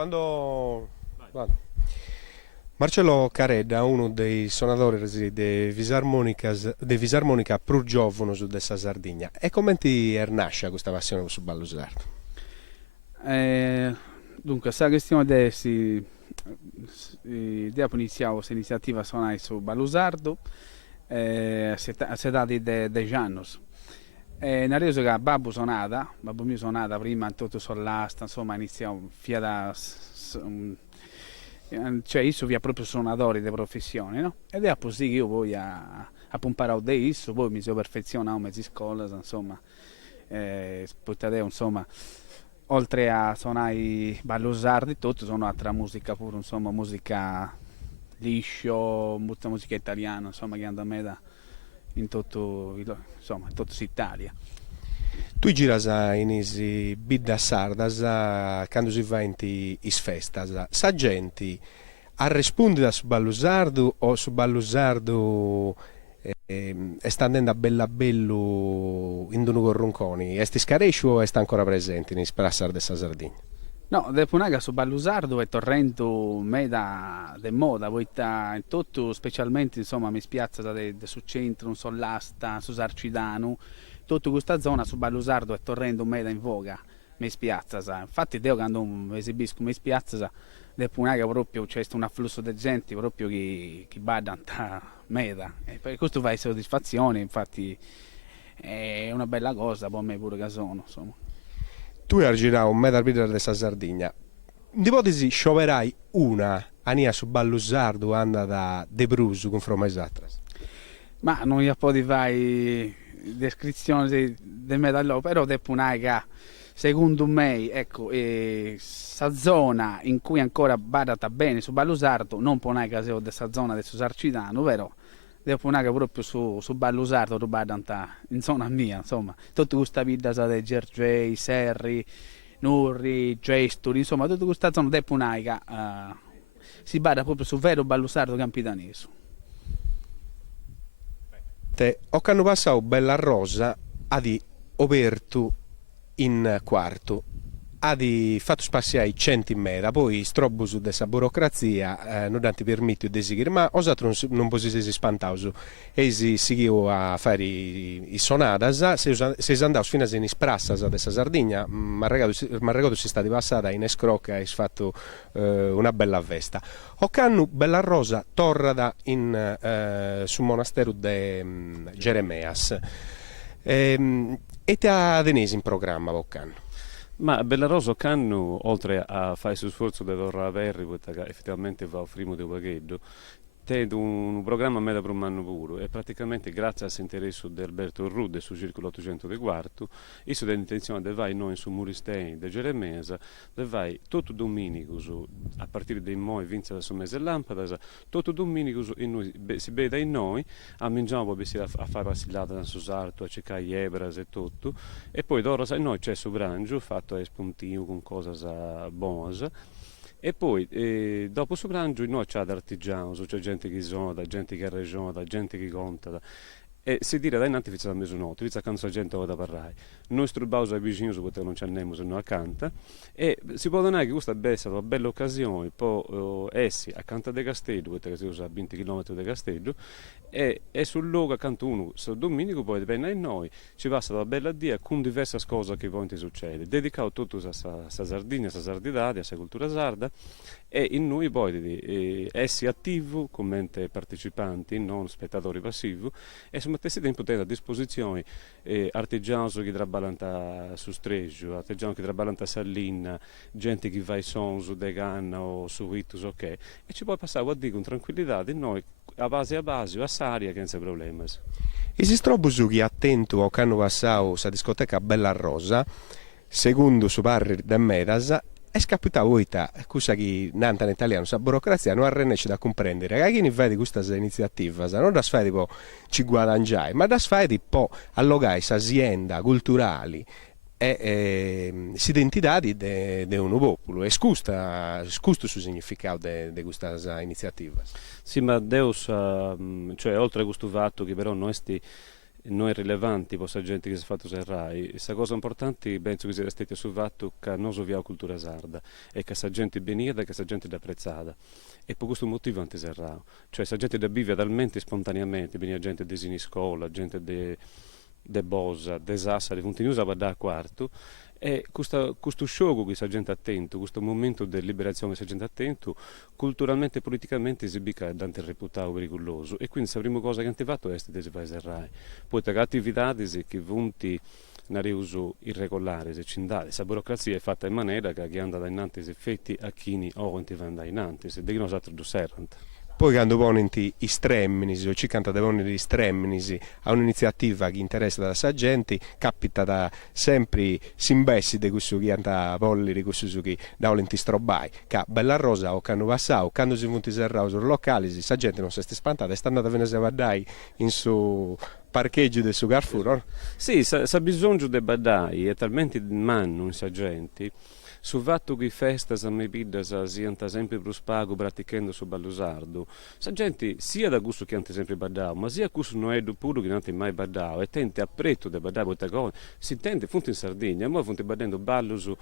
Quando... Vado. Marcello Caredda, uno dei suonatori di Visarmonica più giovani su dessa Sardegna. E come ti nasce questa passione su ballo sardo? Eh, Dunque, questa questione idea per iniziare questa iniziativa suonare su Balusardo si dati 10 anni. Nel che babbo mio suonava prima in tutto sull'asta, insomma, iniziamo via cioè io via proprio suonatore di professione, no? Ed è così che io poi a imparare da isso, poi mi sono perfezionato in mezzo scuola, insomma, poi insomma, oltre a suonare ballo sardo e tutto, suono altra musica pure, insomma, musica liscio, molta musica italiana, insomma, che anda a me in tutto, insomma, in tutta Italia. Tu giras in isi bidda sardas quando si va in is festas. Sa gente a rispondere su ballo sardo o su ballo sardo sta andando a bella bello in un corronconi? Esti scaresci o sta ancora presente in Isprassar de Sardegna? No, dopo una su Ballusardo è torrento meda de moda, poi in tutto, specialmente insomma mi spiazza sul centro, su l'asta, su Sarcidano, tutta questa zona su Ballusardo è torrento meda in voga, mi spiazza, sa. Infatti io quando mi esibisco mi spiazza, dopo una proprio c'è un afflusso di gente proprio che bada a meda, e per questo fa soddisfazione, infatti è una bella cosa per me pure che sono, insomma. Tu hai girato un metal leader della Sardegna. In ipotesi scioverai una ania su ballo sardo anda da De Bruso con Froma Esatras. Ma non gli può fare descrizione del medaglia, però dopo un'aiga, secondo me, ecco, questa zona in cui ancora badata bene su Ballusardo, non può un'aiga se ho questa zona del Sarcidano, vero? Dopo un'aiga proprio su Ballusardo, badata in zona mia, insomma, tutta questa vita di Gergei, Serri, Nurri, Gesturi, insomma, tutta questa zona dopo un'aiga si bada proprio su vero Ballusardo Campitaneso. Ho canno passato bella rosa a di Oberto in quarto ha di fatto spaziare 100 in meta poi strobbo su dessa burocrazia non danti permetti di seguire ma osatro non posisi spantauso e si seguiu a fare i sonadas se andaus fino a in isprassas dessa Sardegna ma regato si sta di passata in escrocca e si fatto una bella festa Occannu bella rosa torrada in sul monastero de Geremeas e te a Denesi in programma Occannu. Ma Bellaroso Cannu, oltre a fare il suo sforzo di averri, che effettivamente va a frimo di paghetto, té un programma meda per un anno puro e praticamente grazie all'interesse di Alberto Rudde sul Circolo 800 di Quartu, isso dell'intenzione di vai noi su Muristein di Geremesa, di vai tutto domenico a partire dai moi vince da mese lampada, tutto domenico in noi si vede in noi, a mangiamo a fare passillata da Susarto, a cercare ebras e tutto, e poi d'ora sai noi c'è su Brangio fatto a spuntino con cose buone. E poi dopo su Brangio noi c'è d'artigiano, c'è gente che soda, gente che regiona, gente che conta. E si dire da innanzi facciamo la mezzanotte, facciamo quando la gente va da parlare. Noi strubbiamo ai vicini su perché non ci andiamo se non accanto. E si può dire che questa è una bella occasione, poi essi accanto a Castello, perché si usa a 20 km da Castello, e sul luogo accanto uno, sul domenico poi dipende da noi, ci passa una bella dia con diverse cose che poi succede. Dedicato tutto a Sardegna, a Sardità, a cultura sarda, e in noi poi di essi attivi come partecipanti, non spettatori passivi, e sono messi in potere a disposizione artigiani che trabalhano su Streggio, artigiani che trabalhano a Sallina, gente che va ai son su Deganna o su Itus, ok, e ci puoi passare a dire con tranquillità di noi a base, a Saria che non c'è problemi. Esiste che attento a canno passato sa discoteca Bella Rosa, secondo su parri da Medas, è scappato oita, cosa che nanta in italiano, sa burocrazia non arrennesce da comprendere, che chi vede questa iniziativa, non da fare tipo ci guadagnare, ma da fare tipo allogare aziende culturali e identità di un popolo, e scusta sul significato di questa iniziativa. Sì, ma Deus, cioè oltre a questo fatto che però noi non è rilevante per la gente che si è fatto serrai. Questa cosa importante penso che sia stata sul fatto che non so via cultura sarda e che la gente benida e che la gente è apprezzata. E per questo motivo anche serrao. Cioè la gente da vive talmente spontaneamente, veniva gente di scuola, gente de Bosa, de Sassari, continuano a da quarto. E questo sciogho che si è gente attento, questo momento di liberazione che si è gente attento, culturalmente e politicamente si bica dante reputato pericoloso. E quindi la prima cosa che hanno fatto è che si fa serrare. Poi le attività che vunti una reuso irregolare, se cindale, la burocrazia è fatta in maniera che anda innanzi effetti a chi o non ti va innanzi, se devono altri due serrant. Poi quando ponenti i stremminisi o ci canta da ponenti i stremminisi a un'iniziativa che interessa da sa gente, capita da sempre simbessi di questo che anda polli di questo che da volenti strobai, che bella rosa o canno passao, quando si punti serrao sul locali, sa gente non si è spantata e sta andata a venire a dai in su parcheggio del suo Carrefour, no? Sì, sa bisogno di badai è talmente in mano in sa gente. Sul fatto che feste a me biddas siano sempre più spago praticando su ballusardo, sa gente sia da gusto che hanno sempre badao, ma sia gusto non è puro che non hanno mai badao, e tente appreto da badao questa cosa, si tende funto in Sardegna, ma funto badando ballo su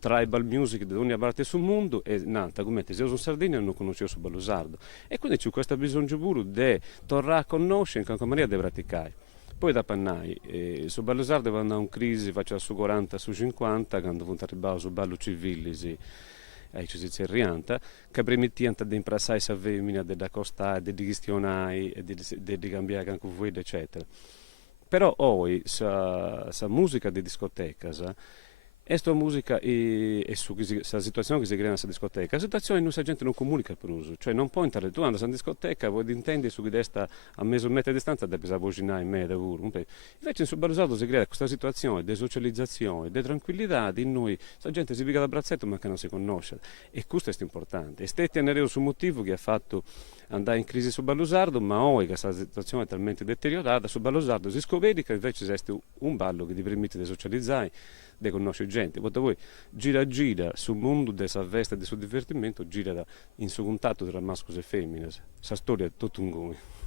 tribal music di ogni parte sul mondo e nanta, come se io sono in Sardegna non conoscevo su ballusardo, e quindi c'è questo bisogno puro di tornare a conoscere in qualche maniera di praticare. Poi da pannai, su Ballusardo vanno a un crisi, faccio su 40 su 50, quando vanno arrivare su ballo civile, ci si cerrianta, che permettiano di impressare la femmina, di accostare, di gestionare, di cambiare anche voi, eccetera. Però oggi, la musica di discoteca, e sta musica e su la situazione che si crea nella discoteca, la situazione in cui la gente non comunica per uso, cioè non può entrare, tu andai in discoteca, vuoi intendi su chi destra a mezzo metro di distanza, devi avvicinare in me da pure. Invece in Subarusato si crea questa situazione di socializzazione, di tranquillità, in noi, la gente si piega da braczetto ma che non si conosce, e questo è importante. E stetti a sul motivo che ha fatto andare in crisi su Ballusardo, ma oggi che la situazione è talmente deteriorata, su Ballusardo si scopre che invece esiste un ballo che ti permette di socializzare, di conoscere gente. Poi voi gira sul mondo della festa e del suo divertimento, gira in suo contatto tra maschi e femmine. Questa storia è tutto un come.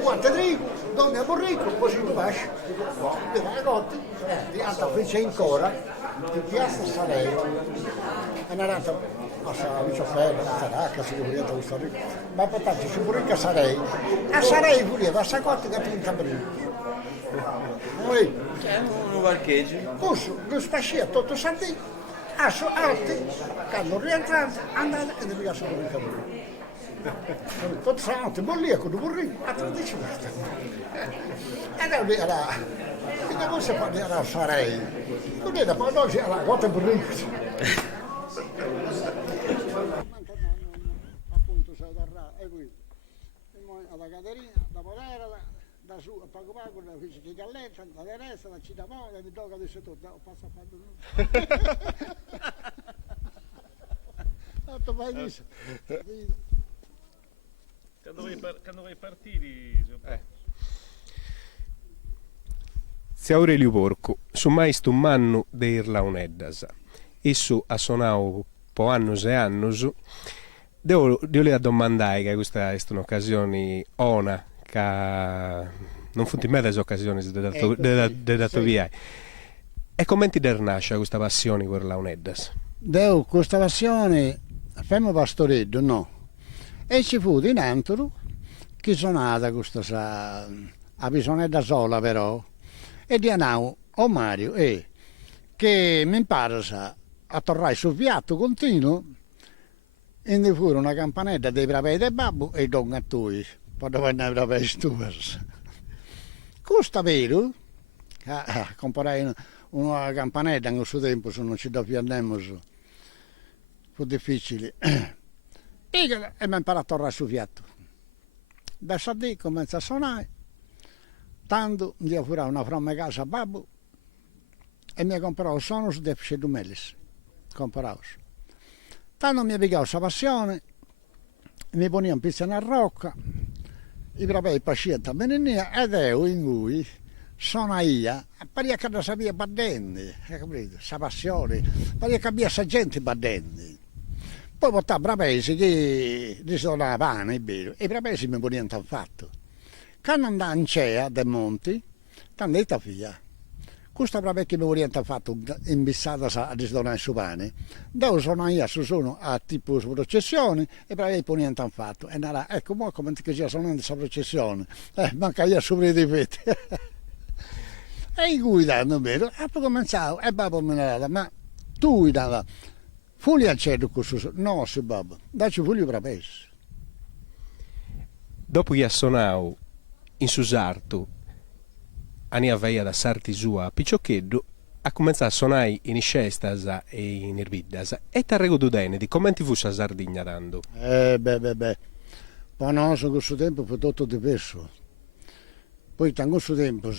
Guarda Trigo, donna Borrico, così tu vai. La notte, di alta fece ancora, di piazza Sarei, è nata a Viciofello, a Taracca, si dovrebbe questa lì, ma per tanto ci Borrica Sarei, a Sarei pure, a Sacotti che tu in cabrino. Noi, Un parcheggio. corso, lo spascia tutto Sardegna, a su alti, quando rientrate, andate e devi lasciare il cabrino. Tutto santo, bollia con un burrino, a 13 volte. E da lì era, e da voi si parla a Sarei, non è da poi oggi alla gota burrino. Appunto si darà, e qui, alla Caterina, da Podera, da su a Pago Pago, da fece che galletta, da destra, da Citamone, mi tocca adesso tutto, passa a fare tutto. Fai visto? Quando vai partiti? Se Aurelio Porco, su mai stu mannu de irla uneddas, issu ha suonato po' annus e annus, devo le domandare che questa è un'occasione ona, che non fu in me delle occasioni de dato via. E commenti der nasce questa passione per la uneddas? Deu questa passione, femo pastoreggio, no. E ci fu di Nantoro che suonava questa a bisonetta sola però, e di Anau o Mario che mi impara a tornare sul piatto continuo e ne fu una campanella dei bravei del babbo e don a tui, poi dove ne bravei stuas. Costa vero, comparai una campanella in questo tempo, se non ci do più andiamo, fu difficile. E mi ha imparato a tornare sul piatto. Da Sardegna comincia a suonare, tanto mi ha furato una fromma casa a babbo e mi ha comprato il suono su Defice Dumelis. Comprato. Tanto mi ha piccato questa passione, mi poneva un pizzo nella rocca, i propri pazienti a venire ed io in cui sono io, pare che non sapeva battenti, capito? Questa passione, pare che abbia questa gente battenti. Poi portava bravesi che risuonava pane, è vero, e i bravesi mi ponevano tanto fatto. Quando andavo in Cea dei Monti, tanto detto via, questa bravesi che mi ponevano tanto fatto, imbissata a risuonare su pane, dove sono io su sono a tipo su processione, e i bravesi ponevano tanto fatto. E allora, ecco, mo come ti sia suonando questa processione, manca io sopra di fette. E guidando, vero, e poi cominciavo, e babbo me ne dava, ma tu guidava. Fuli al cielo questo, no, se babbo, dacci fuli per pes. Dopo che ha suonato in Susartu, anni aveva da Sarti sua a Piccioccheddu, ha cominciato a suonare in Iscestas e in Irviddas. E ti arrivo bene di come ti fu a Sardegna dando? Poi no, su questo tempo fu tutto diverso. Poi in questo tempo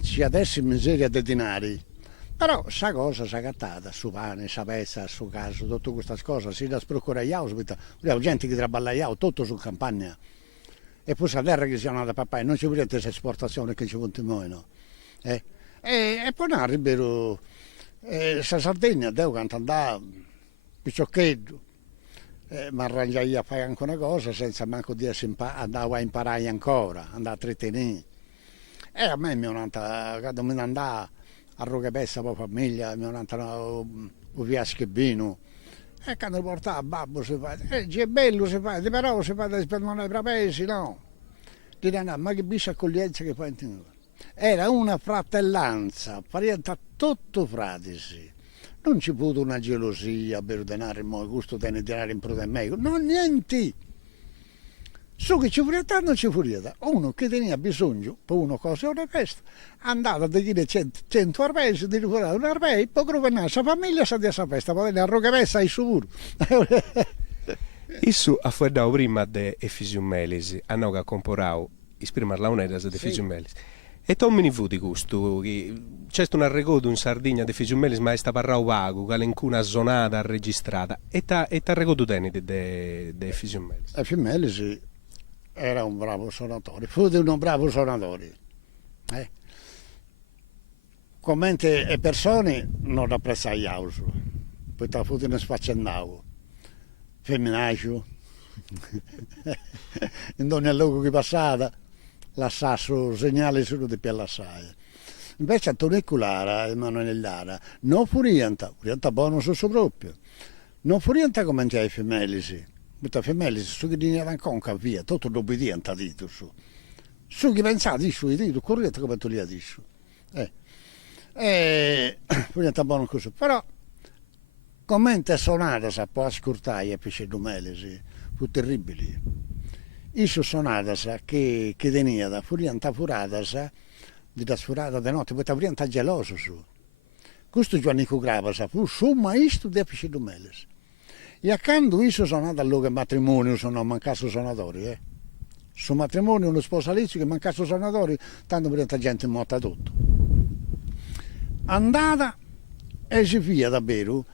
ci adesso in miseria dei denari. Però sa cosa si è cattata, su pane, sa pezza, su caso, tutte queste cose, si da sprocuraiamo, abbiamo gente che traballaiamo tutto su campagna. E poi la terra che si è andata a papà, non ci volete questa esportazione che ci continuano. E poi no, Ribeiro, sa Sardegna, devo andare piccioccheddu, mi arrangiai a fare anche una cosa senza manco di essere andavo a imparare ancora, andare a trattenere. E a me mi hanno andato, quando me ne andavo, a Rogapessa per famiglia, mi hanno andato un fiaschebbino e quando portava a babbo si fa, è bello si fa, però si fa per non ai propesi, no? Diranno, ma che biscia accoglienza che fai? Era una fratellanza, parente a tutto fratici. Non ci fu una gelosia per denaro, il gusto di denaro in prudente, no, niente. Su che ci voleva non ci voleva. Uno che teneva bisogno per una cosa o una festa, andava a dire 100 arpesi, di riforare un arpei, poi governare la famiglia sa di questa festa, poi a Rogavessa ai sicuro. Isso affuerdau prima de Efisium Melis, a noi che comporau isprimar la unedas de Efisium Melis. E tu mi fu di gusto, c'è un arregodo in Sardegna de Efisium Melis, ma è sta parrau vago, che l'encuna zonata registrata, e t'arregodo teni de Efisium Melis. Efisium Melis era un bravo suonatore, fu di un bravo suonatore. Come le persone non apprezzai auso, poi fu di ne sfaccendavo, femminaggio, in ogni luogo che passava, lasciasso segnali solo di più lasciare. Invece a Toniculara, Emanuele Lara, non furienta buono su proprio, non furienta come ai femmelisi, perché i femmelisi su che dinavano conca via, tutto l'obbediente dito su che pensate su dito, correte come tu li ha detto. Furienta buono così, però commente sonata sa può ascoltare e pesce domelisi, fu terribili. Isso sonata sa che tenia da furienta furata sa di da sfurata di notte, poi furienta geloso su. Questo Giannico Grava sa fu su maestro di pesce domelisi. E accanto isso sonata allora che matrimonio sono mancato suonatori, Su matrimonio uno sposalizio che mancato suonatori, tanto furienta gente morta tutto. Andata e si via davvero,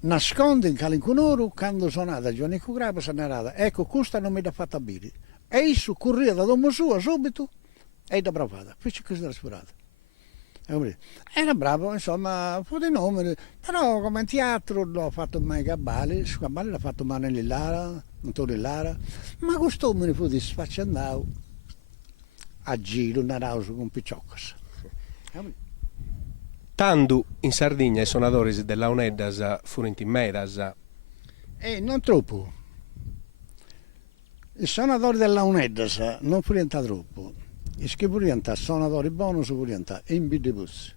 nasconde in calinconoro quando suonata Giannico Grava se n'era, ecco questa non mi l'ha fatta bere. E isso corria da domo sua subito e da bravata, fece così da sfurata. Era bravo, insomma, fu dei numeri, però come in teatro l'ho fatto mai Gabali, su Gabali l'ha fatto Manuel Lara, Antonio Lara, ma questo me ne fu di sfacciandao a giro, narravo su con picciocas. Tandu in Sardegna i suonatori della Uneddas furono in Medas. Non troppo. I suonatori della Uneddas non furono troppo. I che furono suonatori buoni furono in bidibus.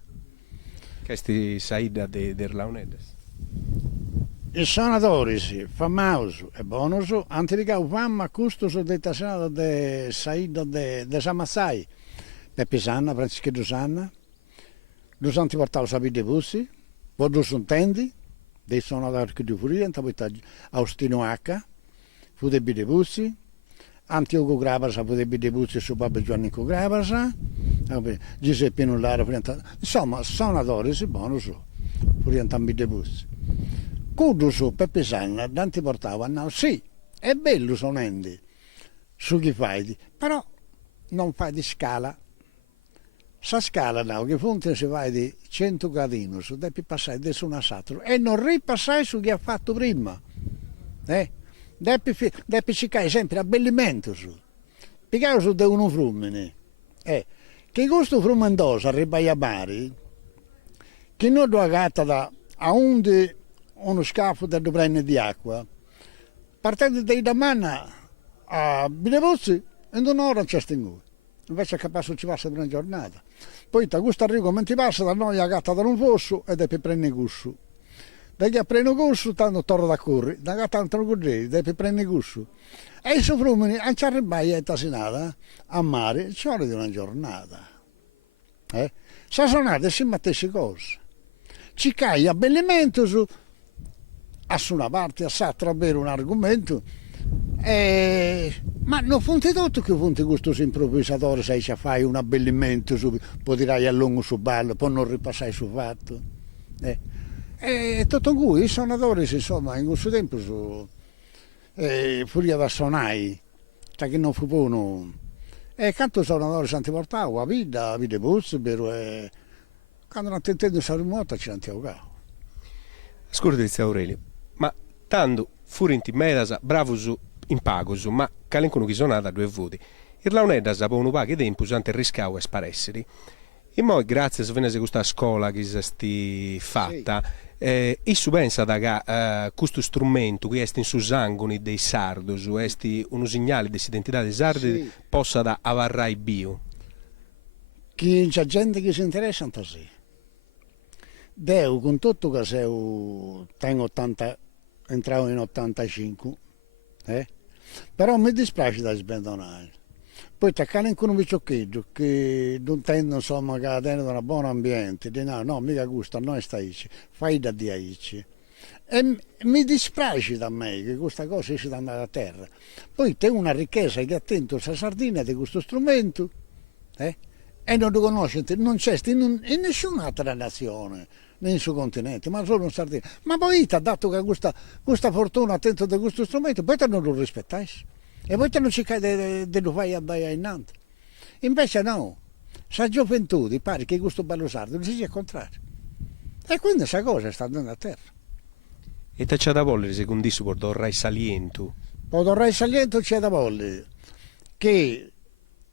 Questi Saida della Uneddas. I suonatori famosi e buoni hanno ricavuto fama a questo detta senata di Saida di Samassai, Peppe Sanna, Francesco Sanna. Due santi portavano sapete bussi, poi due sono tendi, dei suonatori che furono, poi Austino H, fu dei bidebussi, Antioco Gravasa fu dei bidebussi su Papa Giannico Gravasa, Giuseppe Nullara, insomma, suonatori si buono su, furono bidebussi. Quando su Peppe Sanna, tanti portavano, sì, è bello suonando, su chi fai, però non fai di scala. Sa scala no, che fonte si va di 100 gradini, su devi passare adesso una saturo e non ripassare su chi ha fatto prima. Devi cercare sempre abbellimento su. Perché su di uno frumine. Che questo frumentoso arriva a Bari, che non do gatta da a uno scafo da prendere di acqua, partendo dai Damanna a Bidevozzi, in un'ora c'è stinguto. Invece è capace ci passa per una giornata. Poi da questo arrivo come ti passa da noi a gatta da un fosso e devi prendere gusto. Da chi prende gusto tanto torna da correre, da gatta tanto correre, devi prendere gusto. E i frumini non ci arrivai a tasinata a mare, ci vuole di una giornata. Sasonate si mettesse cose. Ci cai abbellimento su una parte, a satra bere un argomento. Ma non funti tutto che funti questo improvvisatore, sai ci fai un abbellimento, poi dirai a lungo su ballo, poi non ripassai su fatto. E tutto qui, i suonatori insomma in questo tempo furia da suonare, che non fu buono. E canto suonatori si portavo a vita puzzi, quando non intendo stare in moto ci antiamo. Scusi Aurelio, ma tanto furono in Medas, bravo su in Pagus, ma calencuno chi sono da due voti. Il Launeddas per un pago tempo usante riscavo e sparesseri. E poi grazie a questa scuola che si fatta, isso pensa che questo strumento che è in su sangue dei sardos, è uno segnale di identità dei sardi, possa da avarrai bio. Chi c'è gente che si interessa sì. Devo con tutto che tengo 80, entravo in 85, però mi dispiace da sbandonare. Poi attaccare in un vecchiocchio che non tende insomma che tenere un buon ambiente, di no, mica gusta, noi stai fai da di aici. E mi dispiace da me che questa cosa sia andata a terra. Poi c'è una ricchezza che attento a Sardegna di questo strumento, e non lo conosce, non c'è in nessun'altra nazione, né sul continente, ma solo in Sardegna. Ma poi ti ha dato che questa fortuna attento di questo strumento, poi te non lo rispettai. E poi te non ci cade di lo fai andare innanzi. Invece no, sa gioventù pare che questo bello sardo non si sia contrario. E quindi questa cosa sta andando a terra. E te c'è da volere secondo isso per dorrai saliento Poi tornare saliente c'è da volle che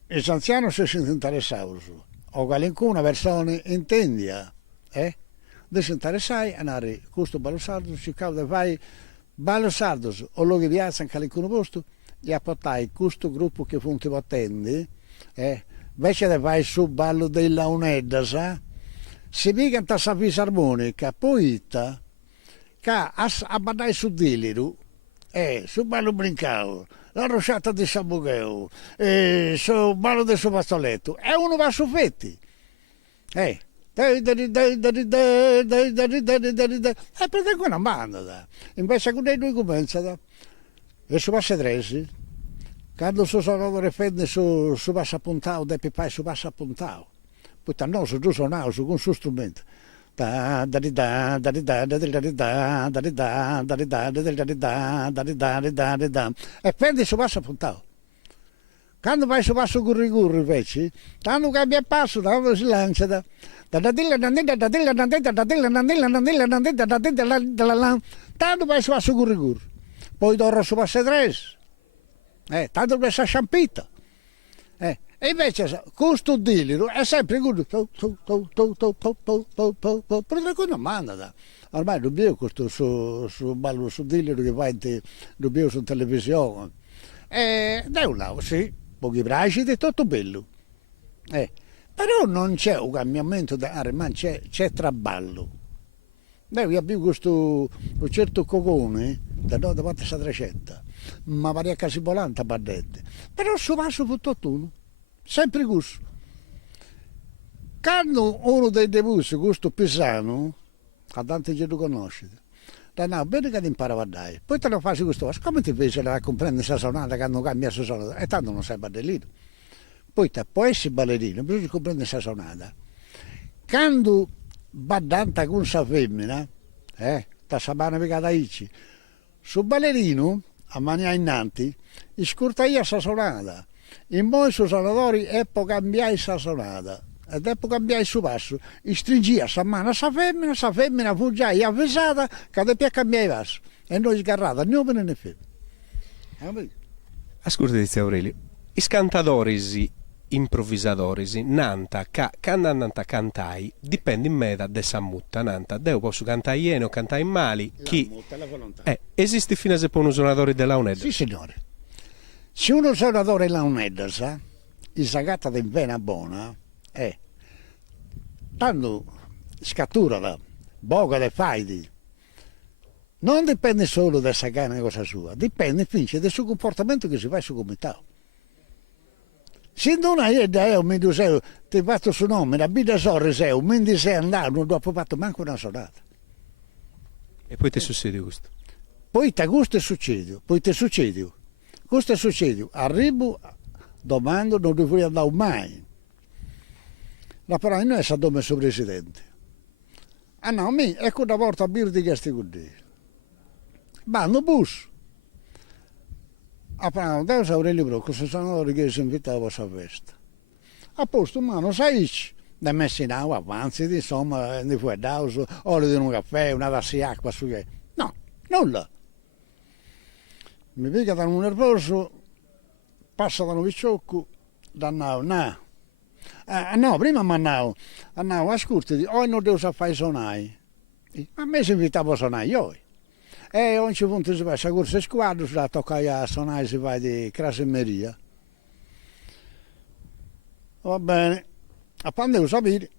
i anziani si sono interessati, o qualcuno persona intendia, disinteressai, andare questo ballo sardo, cercavo di fare ballo sardo, o lo che piazza in qualcuno posto, e a portare questo gruppo che fu un tipo attende, invece di fare sul ballo della unedda, si piega in questa fisarmonica, poi che a badare su Diliru, sul ballo brincavo, la rosciata di Sambugheo, sul ballo del suo pastoletto, e uno va su fetti. E per una banda, invece con dei due comincia, e su passa tresi, quando su sono refende su passa puntao, dei pipai su passa puntao, poi no, su giù suonavo su con suo strumento. E prendi su passo puntao. Quando vai su passo gurri gurri invece, quando cambia passo, quando si lancia, tanto vai su passo gurri gurri, poi torna su passo tres, tanto questa sciampita. E invece questo Diliru è sempre quello, per una manda. Ormai dobbiamo questo su ballo su Diliru che va dobbiamo su televisione. Da un lato sì, pochi bracci è tutto bello. Però non c'è un cambiamento da area, ma c'è traballo. Noi abbiamo questo un certo cocone da noi davanti a 300, ma varia casi volante a bandette. Però su passo fu tutto uno. Sempre questo. Quando uno dei debuti, questo Pisano, che tanti già lo conoscete, no, bene che ti imparava a dare, poi te lo fai questo, come ti fai a comprendere questa sonata che non cambia questa sonata? E tanto non sei ballerino. Poi te puoi essere ballerino, bisogna comprendere questa sonata. Quando va danta con questa femmina, sta sabana picata ici, sul ballerino, a mania innanti, scurta io questa sonata. In molti suonatori è può cambiare questa sonata ed è può cambiare il suo passo. Stringia sa mano a sa femmina fu già avvisata che deve cambiare il passo. E noi sgarrata, né uomo né femmina. Ascolta di Aurelio, i cantatori improvvisatori, nanta, quando nanta cantai, dipende in me da essa mutta, nanta, devo posso cantare iene o cantare in mali, chi... esiste fino a se un suonatore della UNED? Sì signore. Se uno suonatore della UNED, sa, il sagata di vena buona, tanto scattura da boca dei faidi, non dipende solo da sagana cosa sua, dipende finché del suo comportamento che si fa sul comitato. Se non hai idea, mi dicevo, ti fatto suo nome, la vita sorre sei, un mese sei andato, non dopo fatto manco una sonata. E poi ti succede questo? Poi ti questo succede, questo succede, arrivo, domando, non dovrei andare mai. La parola non è stato messo presidente. Ah no, ecco una volta a birra di questi così. Vanno bus. A parlare, Deus Aurelio Brocco, sono che si invitava a questa festa. A posto, ma non sai, da messi in acqua, avanzi, insomma, ne fu a Deus, olio di un caffè, una tazza di acqua, su che. No, nulla. Mi piega da un nervoso, passa da un vicciocco, dannavo, no. No, prima mi andavo, ascolti, non devo fare suonare. A me si invitava a suonare io. E a un certo punto si va a corsa squadra, si va a toccare a suonare, si va di Crasemeria. Va bene, a quando devo sapere,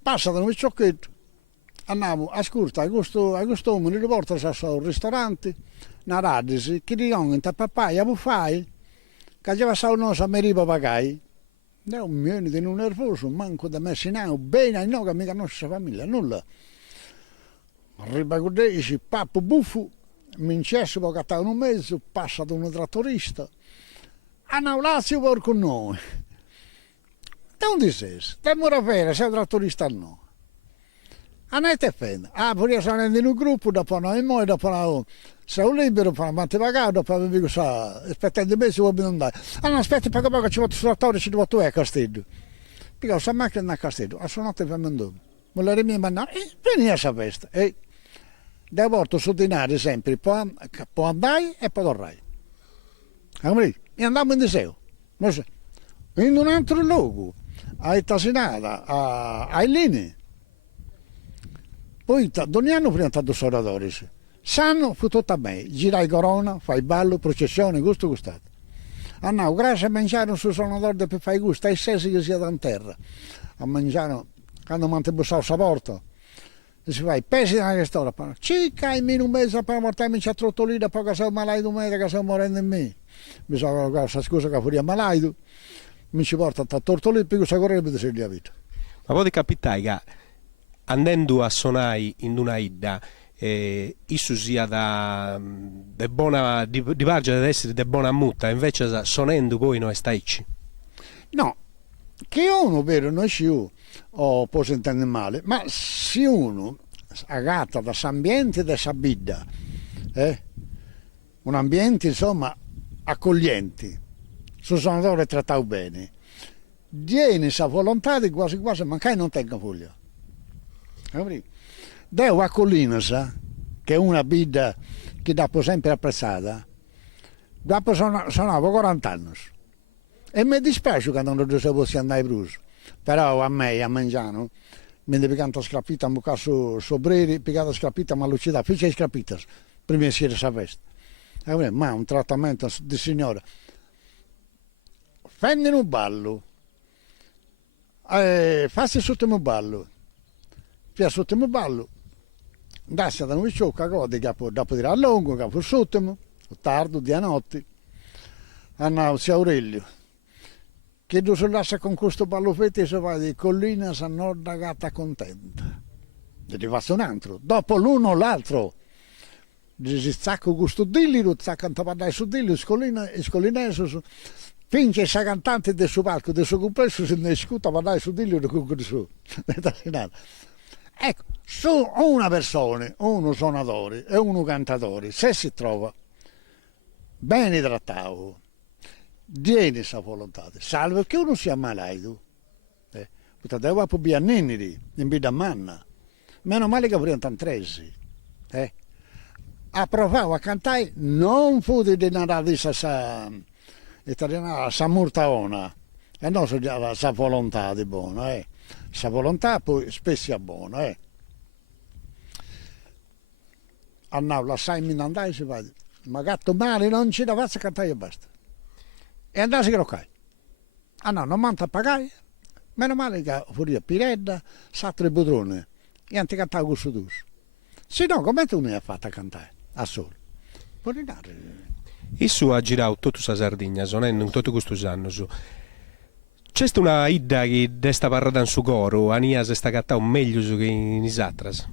passa da un vicciochetto, andavo, ascolta, a questo uomo mi riporta al ristorante, una radisi, che dicono, in papaya, vuoi fare? Che già passava una cosa, mi ripagai. Non mi viene di un nervoso, manco da messi in acqua, bene, no, che mi conosce la famiglia, nulla. Arriva con dici, pappo buffo, mi incesso, poi cattavo un mezzo, passa da un trattorista. Hanno Lazio per con noi. Dove sei? Stiamo a fare, sei un trattorista no. A te fende. Poi sono in un gruppo, dopo noi, dopo noi. Sei libero, ma ti pagare, dopo mi dico, aspettando me se vuoi andare. No, aspetti, perché poi ci vado sul trattore, ci devo a Castello. Perché questa macchina a Castello, a suonate per Mendone. Ma la mia manna, vieni a questa festa. Da volte su dinare sempre, può andare e poi tornare. E andammo in deseo. In un altro luogo, a Tasinata, a Illini. Poi ogni anno presentato suonatori. Sanno fu tutto a me, girai corona, fai ballo, processione, gusto gustato. Andavo, grazie a mangiare su suonatore per fare gusto, ai sessi che sia da terra. A mangiare, quando mi hanno bussato la porta, e si fa i pesi nella storia, cica in un mese per mortarmi c'è trottolina, poi che sono malato me, che sono morendo in me. Mi sono questa scusa che fuori a malato, mi ci porta a tortolino, perché questa corrente di la vita. Ma poi capitai che andando a suonare in una idda, isso sia di buona di parte deve essere di buona mutta, invece suonando poi non sta icci. No, che uno vero non si o può intendere male, ma se uno agatta da ambiente da sabidda, un ambiente insomma accogliente, su suonatore trattato bene, viene sa volontà di quasi quasi mancare non tenga foglia. Devo a Collinas, che è una bidda che dopo sempre apprezzata, dopo suonavo 40 anni. E mi dispiace quando non si può andare in Bruce. Però a me, a Mangiano, mi devi cantare scrappita, mi caso sobreri, piccata scrappita, ma lucida, fece scrappita, prima di essere a festa. Ma un trattamento di signora. Fendi un ballo, fassi sotto un ballo, fai sotto un ballo, dassi da un ciocca, dopo dire a lungo, capo sotto, tardo, di notte, andavo a Aurelio, che tu si lascia con questo ballo fette e si va di collina, a nord gatta contenta. E ti faccio un altro, dopo l'uno o l'altro, si zacco questo dillo, zacco andare su dillo, scolina su. Finché sa cantante del suo palco, del suo complesso, se ne scuta, ma dai su dillo di su. Ecco, su una persona, uno suonatore e uno cantatore, se si trova bene trattato, viene sa volontà, salvo che uno sia malato. Devo pubblicare nennidi, in vita manna. Meno male che pure tantresi. Approvavo a cantare, non fu di denarare sa italiana sa murtaona e non sa volontà di buono, sa volontà poi spesso è buono, andavo lasciai mi andai si va, ma gatto male non ci da faccia cantare e basta e andassi che roccai, no, non manta a pagare, meno male che fuori a Piredda sattre budrone e anche cantavo questo dus, se no come tu mi hai fatto a cantare a solo può ridare. Isso ha girato tutta la Sardegna, suonando in tutto questo anno. C'è una idda che sta parlando su coro, Ania si sta cattando meglio che in Isatras.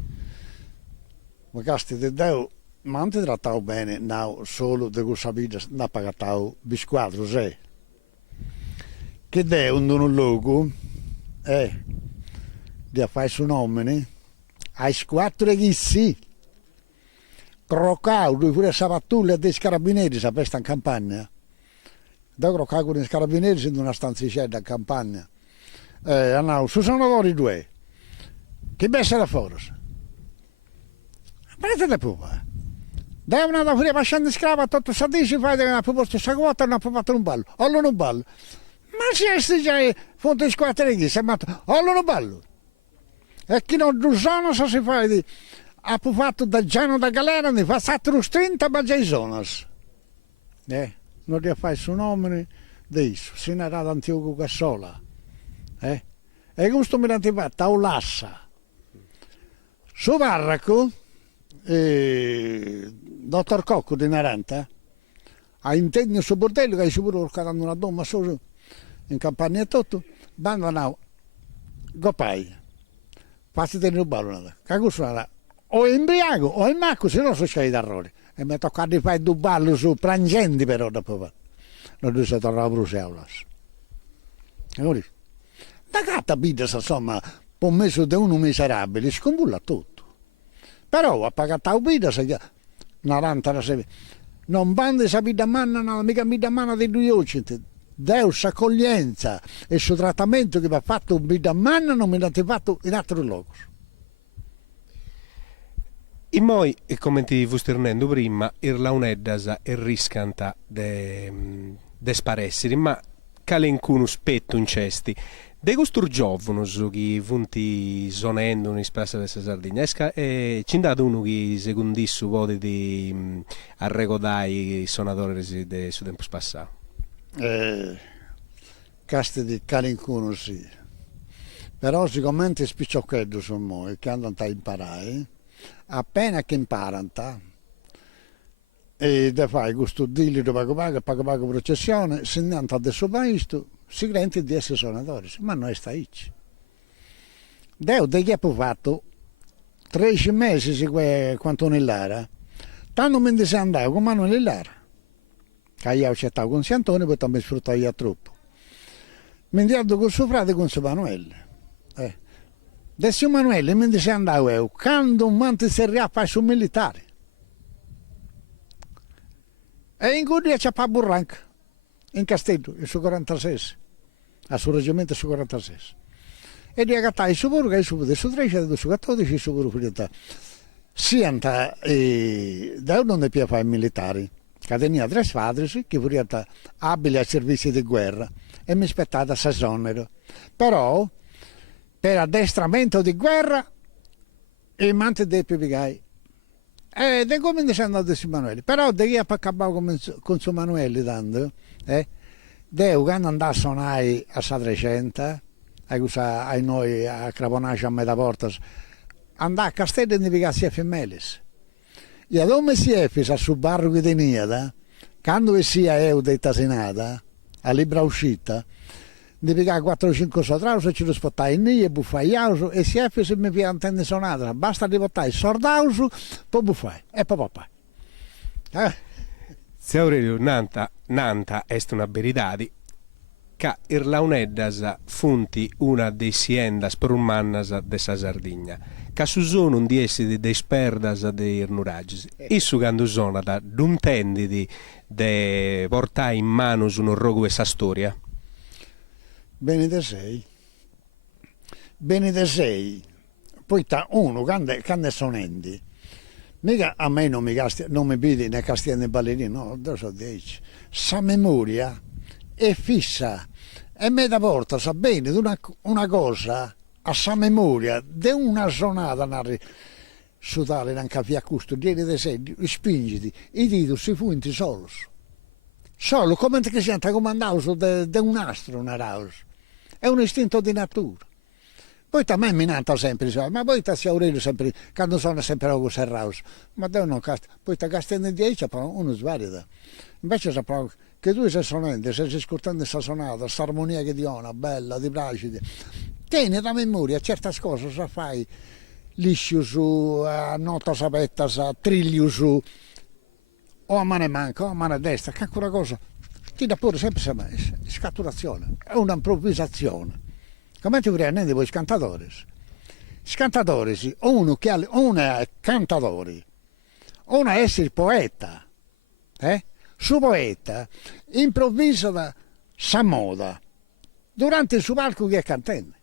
Ma casti di Dio, ma non ti trattavo bene, no, solo di questa vita, non pagato bisquadro, sai? Che Dio in un luogo, di fare su nome, hai squattro che sì. Croccau, lui pure Savattulla dei carabinieri, sapeste in campagna. Da croccau con i carabinieri in una stanzicella in campagna. Andavo, su suonatori due, che bessa da fuori. Prendete le pupa. Dai una da fuori passando scrava, tutto sadici, fai una pupa, questa quota, non ha fatto un ballo, allora un ballo. Ma se è già fonte squadra di chi, si è matto, allora un ballo. E chi non sono, si fa di... Ha fatto da Giano da Galera, ne fa 30 ma già sonas. Non riesce a fare il suo nome adesso, se ne era d'Antioco Cassola. E questo mi ha fatto a Olassa. Su Varraco, dottor Cocco di Naranta, a integno su bordello, che è sicuro che hanno una donna solo in campagna e tutto, vanno Gopai, fatti tenere un ballo, che questo era o imbriaco o in macco, se no succede d'errore. E mi tocca di fare due balli su prangenti però dopo. Non si tornava a Bruxelles. Da gatta vita, insomma, può messo di uno miserabile, scombulla tutto. Però a pagare la vita, se 90 non bande sa vita manna, non mica vita manna di 200. Deus accoglienza e il suo trattamento che va fatto in vita manna non mi l'ha fatto in altro luogo. Moi, come ti fu stirnendo prima, ir launeddas e riscanta de sparessiri, ma calencunu spetto in cesti. De gustur giovunus chi funti sonendo in Prassa della Sardegna, e ci dato uno che secundissu pode di arregodai i sonatori de su tempo passato. Casti di calincuno sì, però sicuramente spiccioccheddo sono noi che andano a imparare, appena che imparano, e da fare questo dillo di pago processione, se ne andano adesso paese, si crede di essere suonatori, ma non è stato. Deo di che ha fatto 13 mesi quanto nell'ara, tanto mentre si andava con mano nell'ara, che io ho accettato con Antonio, poi mi sfruttato io troppo. Mi andato con suo frate e con suo Manuele. Adesso Manuele, mentre si andava io, quando un mante si riaffa sul militare. E in cui c'è a Burranca, in Castello, il suo 46, al suo reggimento su 46. E di agattare il suo puro, che è il suo 13, il suo 14, il suo puro figlio. Si anda, da non ne piace fare militari, che tenia 3 squadre, che furono abili ai servizi di guerra, e mi aspettava sasonero. Però, per addestramento di guerra, il mante dei pipigai. E da come ne sono andato su Manuele. Però da chi ha accabato con suo Manuele dando, devo quando andare a suonare a Sa 300, a noi a Craponace a metà porta, andare a Castello e ne pigliarsi a Femmelis. E ad come si è a sul barro che tenia, quando sia io di Tasinata, a libra uscita, ne pigliare 4-5 sotrausi e ci lo spottai in e buffai iauso e si è se mi piace antenne sonata, basta riportare il sordauso, poi buffai e poi papà. Se Aurelio Nanta è una verità che ir launeddas funti una dei siendas prummannas de sa Sardegna, che su sono un di essi dei sperdas dei nuraggi. Issu quando sono da d'un tendidi de portare in mano su un rogo questa storia. Bene da sei. Poi uno, quando sono enti, mica a me non mi vedi né castigo né ballerino, no, adesso 10. Sa memoria è fissa e me da volta sa bene di una cosa a sa memoria di una sonata sudare anche a custo, vieni da sé, spingiti, i diti si funti solos. Solo come che si è comandato di un astro, una rausa. È un istinto di natura. Poi a me mi nata sempre, ma poi si Aurelio sempre, quando sono sempre con Serraus, ma devo non casta, poi ti casta in 10, uno sbaglio. Invece sapevo che tu sei sonante, sei ascoltando questa sonata, questa armonia che diona, bella, di bracidi. Tieni da memoria certe cose, se fai liscio su, a nota sapetta, a triglio su, o a mano manca, o a mano destra, che quella cosa ti dà pure sempre scatturazione, è un'improvvisazione. Come ti prendete voi cantatori? Cantatori, uno è cantatori, uno è essere poeta, su poeta improvvisa da sa moda durante il suo palco che è cantante.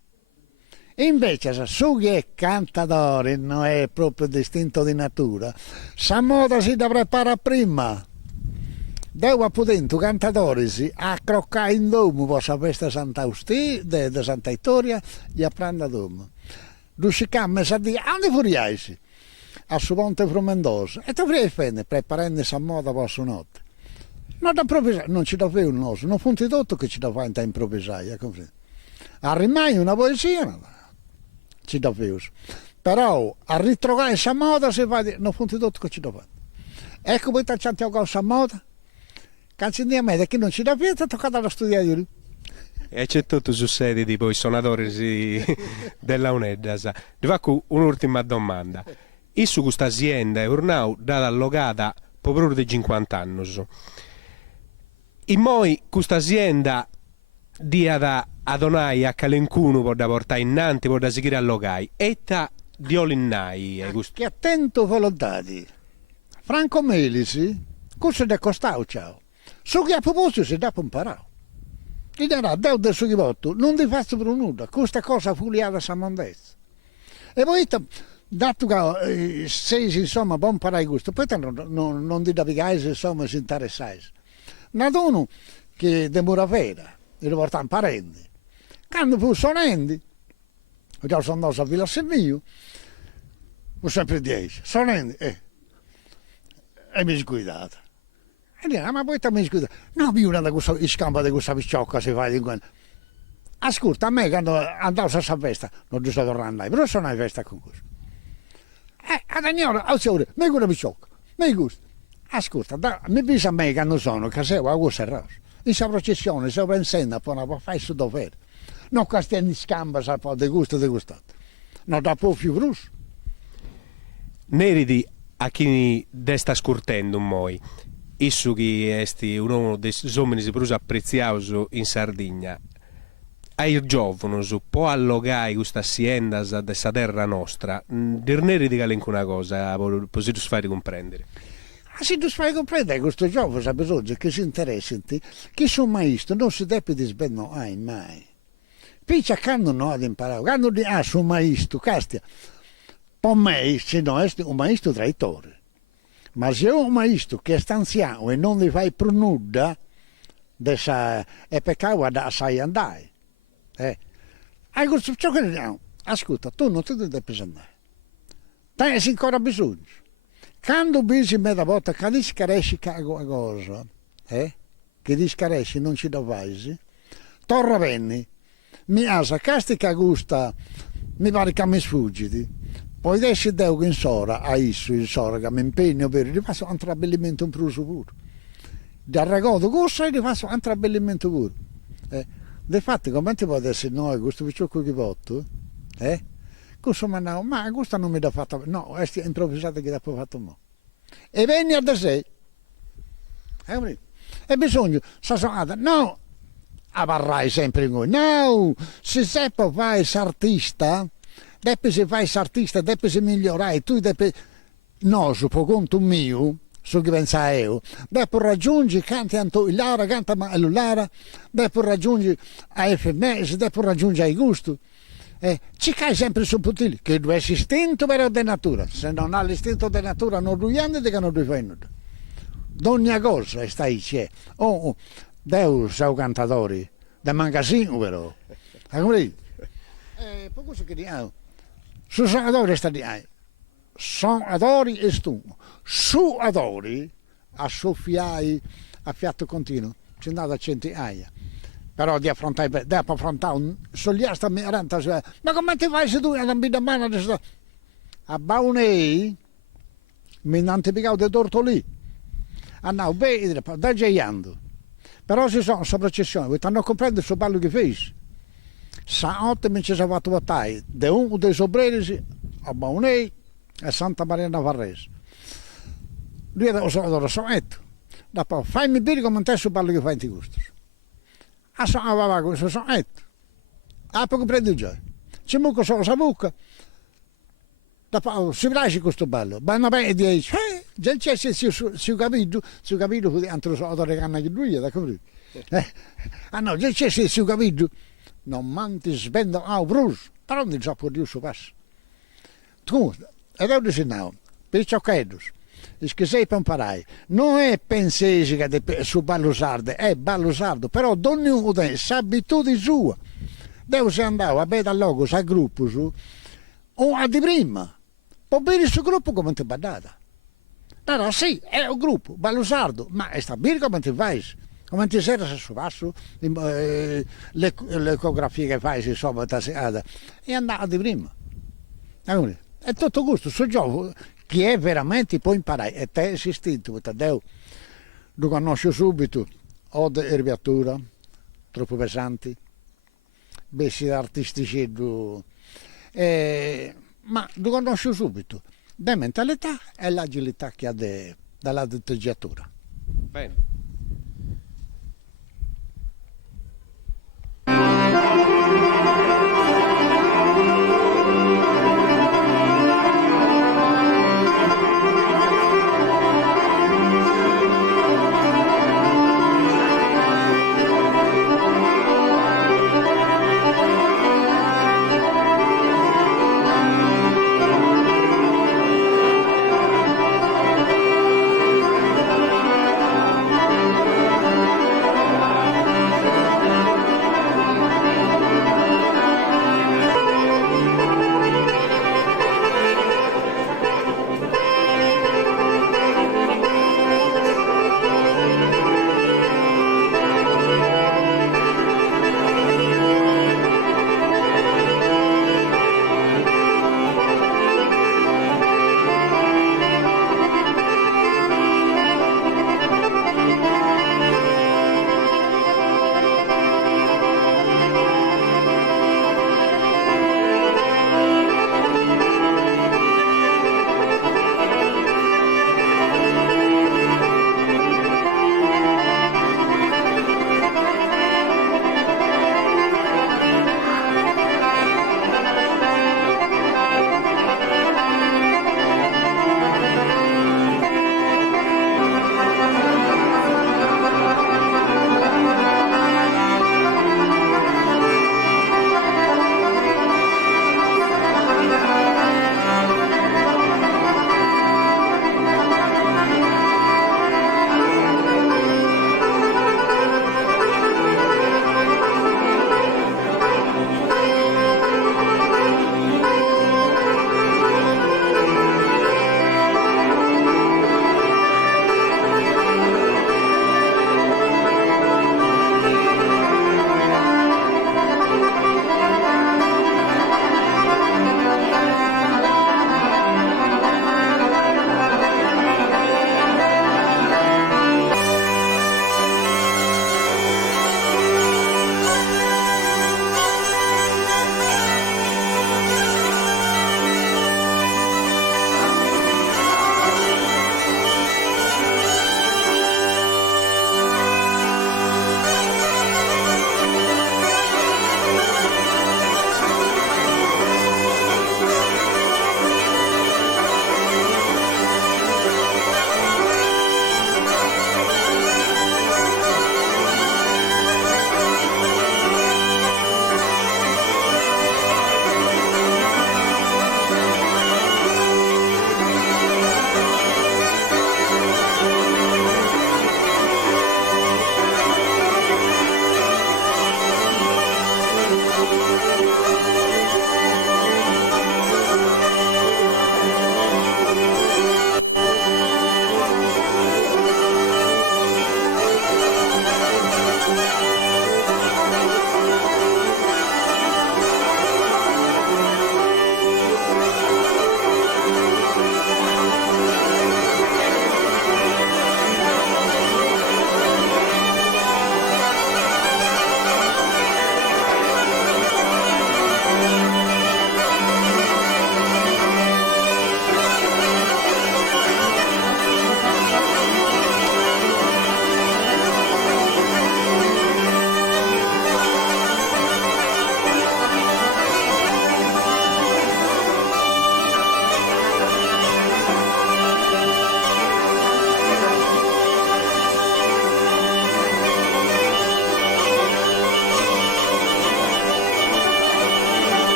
Invece se su chi è cantatore non è proprio distinto di natura, sa moda si dovrà preparare prima. Devo appunto cantatori a croccare in domo per sapere Santa Ustia, di Santa Vittoria e a prendere domo. Riuscicamo a dire, a dove furiaisi? A su Ponte Frumendoso. E dovrei fare, preparando sa moda per su notte. Non ci doveva un osso, non funti tutto che ci doveva improvvisare. A rimane una poesia, ci doveva. Però a ritrovare sa moda si fa, non funti tutto che ci doveva. Ecco poi c'è con sa moda. Canzoni a me, che non ci dà più, è toccato alla studiare. E c'è tutto su serie di poi suonatori della Uneddas. Vi faccio un'ultima domanda. Su questa azienda è ormai data allogata per di 50 anni. In moi questa azienda dia da adonai a calencuno per da portare innanti per da seguire allogai. Etta di olinnai. Che attento volontari. Franco Melisi, cosa da costau ciao. Su che a proposito si dà imparare. Ti darà del suo non ti faccio per nulla, questa cosa fuliata sa mondezza. E poi dato che sei insomma buon parai gusto, poi non ti navigare insomma si interessai. Nato uno che demora vera, e lo portano parenti. Quando fu sonenti, già sono andato a Villa Servio, ho sempre 10, sonenti, e mi sguidata. E dico, ma poi ti mi sguidata? No, io non ho scampo di questa picciocca si fa di quello. Ascolta, a me quando andavo a questa festa, non ci sto tornando, però sono a festa con questo. A Daniele, mi guarda picciocca, mi gusta. Ascolta, mi dice a me quando sono, che sei a questo rosso. In questa processione, se pensando, poi non fai su dovere. Non questi scambi, sa po' di gusto, di gustato. Non da po' più brusso. Neridi a chi sta scurtendo un moi. Issu che è uno dei uomini più apprezzati in Sardegna. Ai giovani può allogare questa azienda della terra nostra. Dir Neridi che è una cosa, così tu fai comprendere. Se tu fai comprendere questo giovane ha bisogno che si interessi, che suo maestro non si deve disbennare mai. Piccia quando non ha imparato, quando ha suo maestro, castia, per me se non è un maestro traitore. Ma se è un maestro che è anziano e non gli fai più nulla, è peccato da sai andare. Ciò che diciamo, ascolta, tu non ti devi andare. Hai ancora bisogno. Quando dici mezza volta che discaresci cosa, che discaresci non ci dovrai, torna bene, mi asa castica gusta, mi pare che mi sfuggiti, poi adesso devo in sora, a isso, in sora, che mi impegno per gli faccio un trabellimento un pruso pure. Da ragodo cosa e gli faccio un trabellimento pure. Infatti, come ti può essere noi, questo picciocco che voto, cosa no, ma questo non mi dà fatto, no, è improvvisato che l'ha fatto mo. E venni a da sé. E bisogna, no, avvarrai sempre in noi, no, se sei poi fai artista, devi se fai artista, devi se migliorare, tu devi, no, su po' conto mio, su che pensa io, devi raggiungere, canti Lara, canta Lara, devi raggiungere a FMS, devi raggiungere i gusti. Ci cai sempre su puttili, che tu hai istinto però di natura, se non hai l'istinto di natura non lui anda che non lui fai nulla. Ogni cosa stai c'è. Deus sei un cantatore, da magazzino però. Hai capito? Per questo che diciamo, su adori sta di sono adori e stumo. Su adori a soffiare a fiato continuo, c'è andato a centinaia. Però di affrontare un sogliasta mirante, ma come ti fai se tu hai una mano a Baunei mi hanno piegato dei tortolì andavo bene da geiando però si sono sopra processione vuoi hanno compreso il suo ballo che fece Sanotte mi ci sono fatto votare di uno dei sobreri a Baunei a Santa Maria Varese lui era lo sonetto dopo fammi dire come te sul ballo che fai in ti gusto aveva questo sonetto. Poi prendi già. C'è mucco solo la bocca. Dopo si piace questo bello. Ma bene dice, già c'è si capito altro sono da canna che lui da capire. No, già c'è si capito. Non manti sbendo a brus, però non già può dire su passo. Tu, ed è dice no, per ciò che è che sei per imparare, non è pensesi che su ballo sardo, è ballo sardo, però ognuno sa abitudine sua. Devo se andare a vedere logo, sa gruppo su, o a di prima, può bere su gruppo come ti badata. Allora sì, è un gruppo, ballo sardo, ma è stabile come ti fai, come ti serve se su passo, l'ecografia che fai, insomma, e andare di prima. È tutto gusto, su gioco. Chi è veramente può imparare e te sei istinto, Taddeo lo conosco subito, o di erbiatura, troppo pesanti, bessi artistici, ma lo conosco subito, la mentalità e l'agilità che ha dalla diteggiatura. Bene.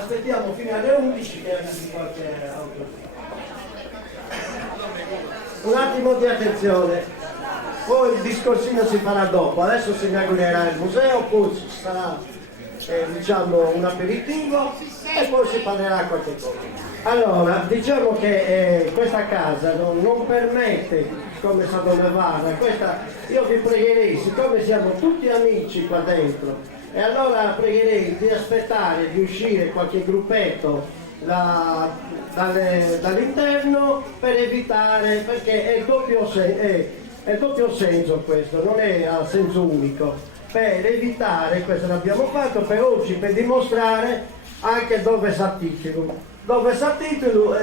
aspettiamo fino alle 11 e anche qualche auto. Un attimo di attenzione, poi il discorsino si farà dopo, adesso si inaugurerà il museo, poi ci sarà diciamo un aperitivo e poi si parlerà qualche cosa. Allora, diciamo che questa casa non permette, come Sadonevana, io vi pregherei, siccome siamo tutti amici qua dentro, e allora pregherei di aspettare di uscire qualche gruppetto dall'interno per evitare, perché è doppio senso questo, non è a senso unico, per evitare, questo l'abbiamo fatto per oggi, per dimostrare anche dove s'articolano. Dove s'articolano,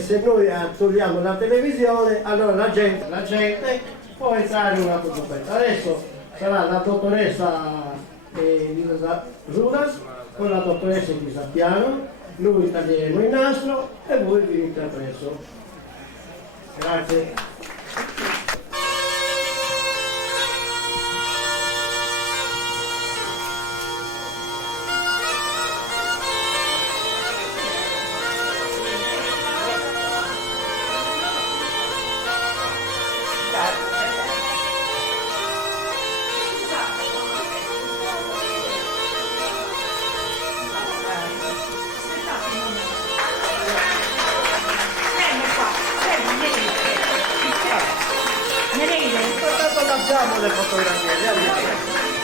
se noi togliamo la televisione, allora la gente può entrare in un altro gruppetto. Adesso sarà la dottoressa Rudas con la dottoressa Di Sappiano, noi taglieremo il nastro e voi venite appresso. Grazie. Facciamo le fotografie,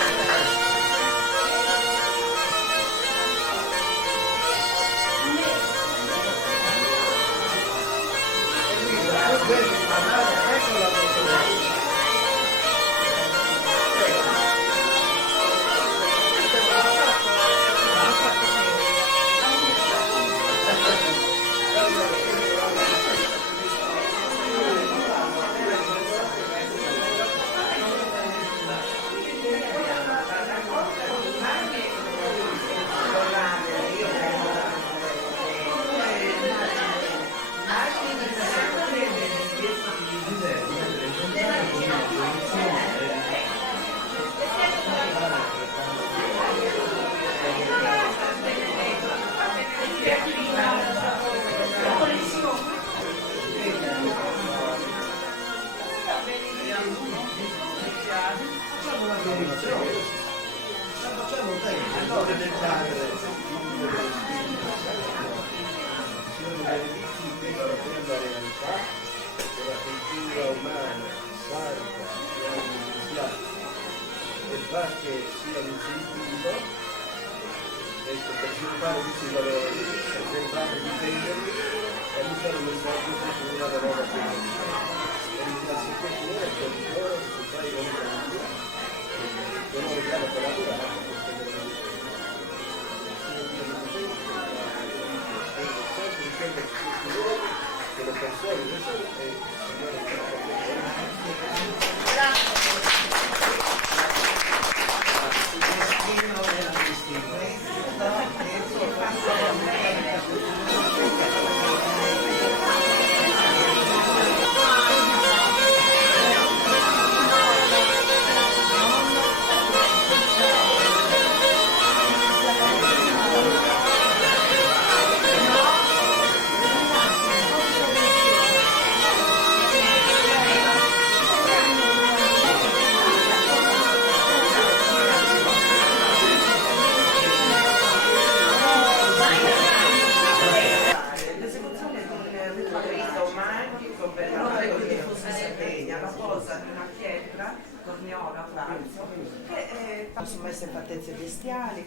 possono essere fattezze bestiali.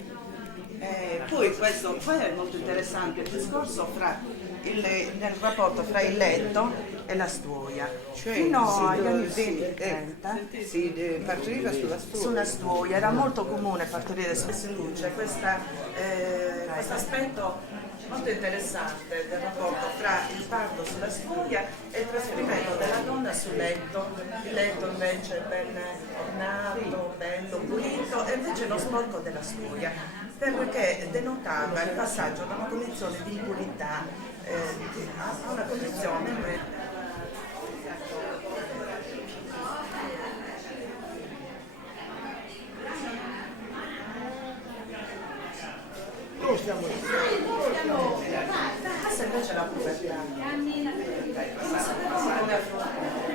Poi questo è molto interessante il discorso nel rapporto fra il letto e la stuoia. Cioè, fino agli anni 20-30 si partoriva sulla stuoia, era molto comune partorire su luce. Questo aspetto molto interessante del rapporto fra il parto sulla stuoia e il trasferimento della donna sul letto, il letto invece ben ornato, bello, pulito, e invece lo sporco della stuoia, perché denotava il passaggio da una condizione di impurità a una condizione Noi stiamo della pubertà. Non sapevamo come affrontare.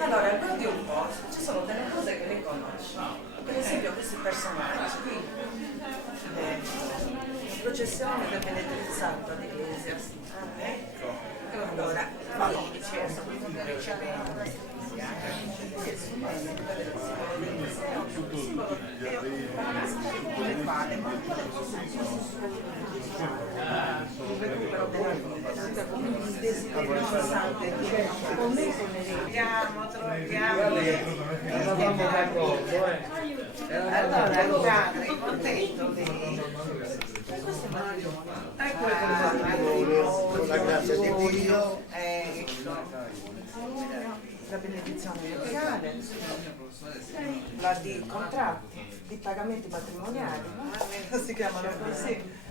Allora, guardi un po', ci sono delle cose che lei conosce. Per esempio questi personaggi. Processione del Benedetto Santo di Iglesias. Allora, allora il padre è contento di con la grazia di Dio. La benedizione locale, la di contratti, di pagamenti matrimoniali, si chiamano così.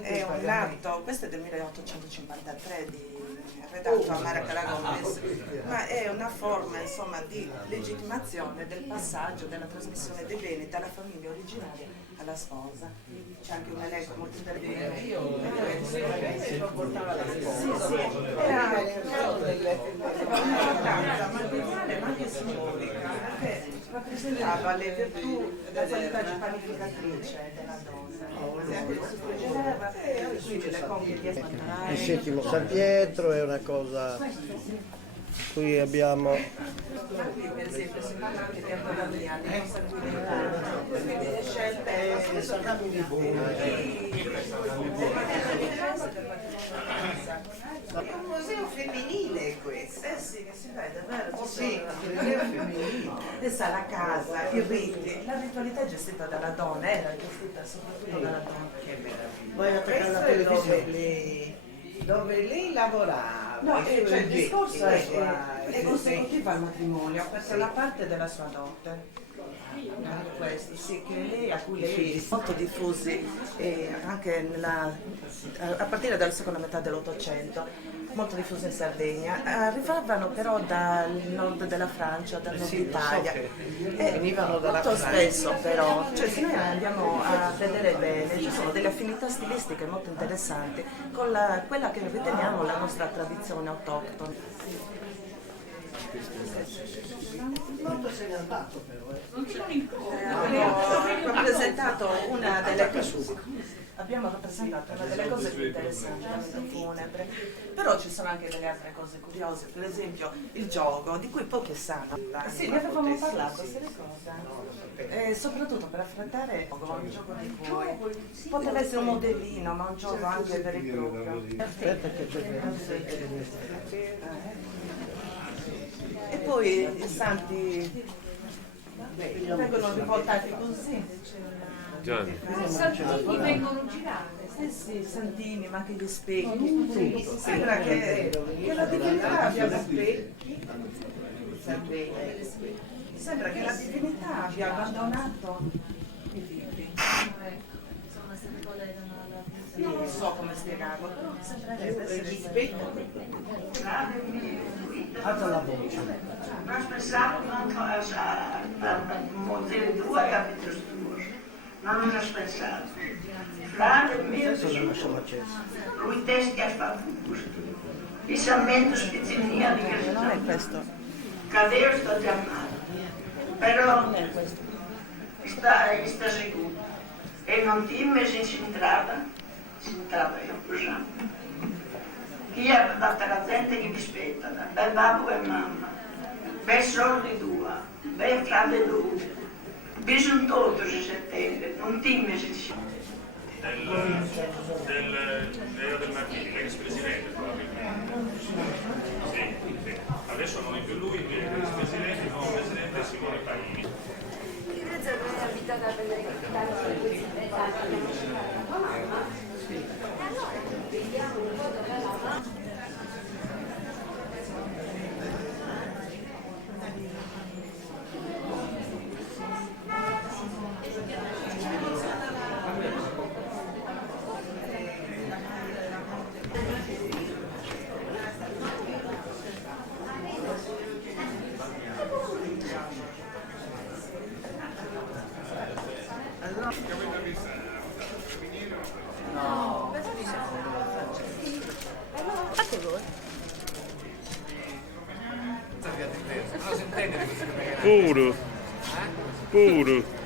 È un atto, questo è del 1853 redatto a Mara Calagomez, ma è una forma insomma di legittimazione del passaggio della trasmissione dei beni dalla famiglia originaria alla sposa. C'è anche un elenco molto interessante. Era un'importanza materiale ma anche simbolica, perché rappresentava le virtù della qualità di panificatrice della donna. E anche si progettava, quindi le compie di Il settimo San Pietro è una cosa. Qui abbiamo qui per esempio si parla anche di autonomia, di consanguinità, quindi le scelte è un museo femminile questo. Sì, che si vede, vero? Sì, un museo femminile. Adesso la casa, i riti, la ritualità è gestita dalla donna, era gestita soprattutto dalla donna. Che meraviglia. Vai a attaccare la Questo è televisione. dove lei lavorava. No, e cioè il discorso è sì. consecutivo al matrimonio, perché la parte della sua dote. Questo, sì, che lei, a cui lei molto diffusi anche a partire dalla seconda metà dell'Ottocento, molto diffusi in Sardegna, arrivavano però dal nord della Francia, dal nord Italia, e venivano dalla molto Francia. spesso però, cioè se noi andiamo a vedere bene, ci sono delle affinità stilistiche molto interessanti con quella che riteniamo la nostra tradizione autoctona. Quanto se n'è andato però? Abbiamo rappresentato una delle cose più interessanti del mito funebre, però ci sono anche delle altre cose curiose, per esempio il gioco di cui pochi sanno. Sì, ne avevamo parlato, si ricorda? Soprattutto per affrontare il gioco di cui poteva essere un modellino, ma un gioco anche vero e proprio. E poi i santi vengono riportati così. Gianni. Santini vengono girate. Sì, santini, ma anche gli specchi. Sembra che la divinità abbia Sembra che la divinità abbia abbandonato i vivi. Non so come spiegarlo, però sembrerebbe essere Alza la voce. Nós pensávamos a modelo do capítulo dos. Não nos pensávamos. Frade mesmo, lui testi a favore. Pensamento specifico di non è Cristo. questo. Cadê sto chiamato? Però sta sicuro. E non ti immagini si entrava io così. Chi è data la gente che mi aspetta, bel babbo e mamma, bel sordi tua, bel frate tu, bisogna tutto se settembre, non ti immagini. del Martini, l'ex presidente probabilmente. Sì, sì. Adesso non è più lui, è l'ex presidente, il nuovo presidente è Simone Paini. Grazie a me è abitata a prendere capitale per questi dettagli. E allora vediamo un po' dove la mamma. No, Puro. Puro.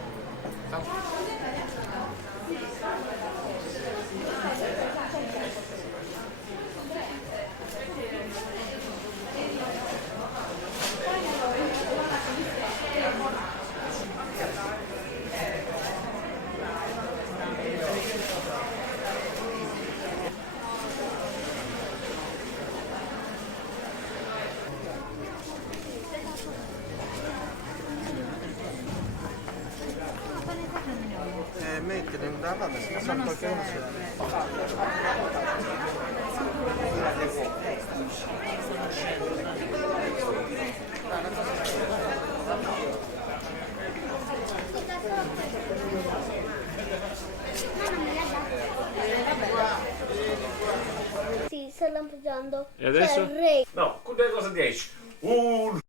Mettere in una vabbè, se ne qualche uno Sì, sto lampeggiando. E adesso? C'è il re. No, cosa 10?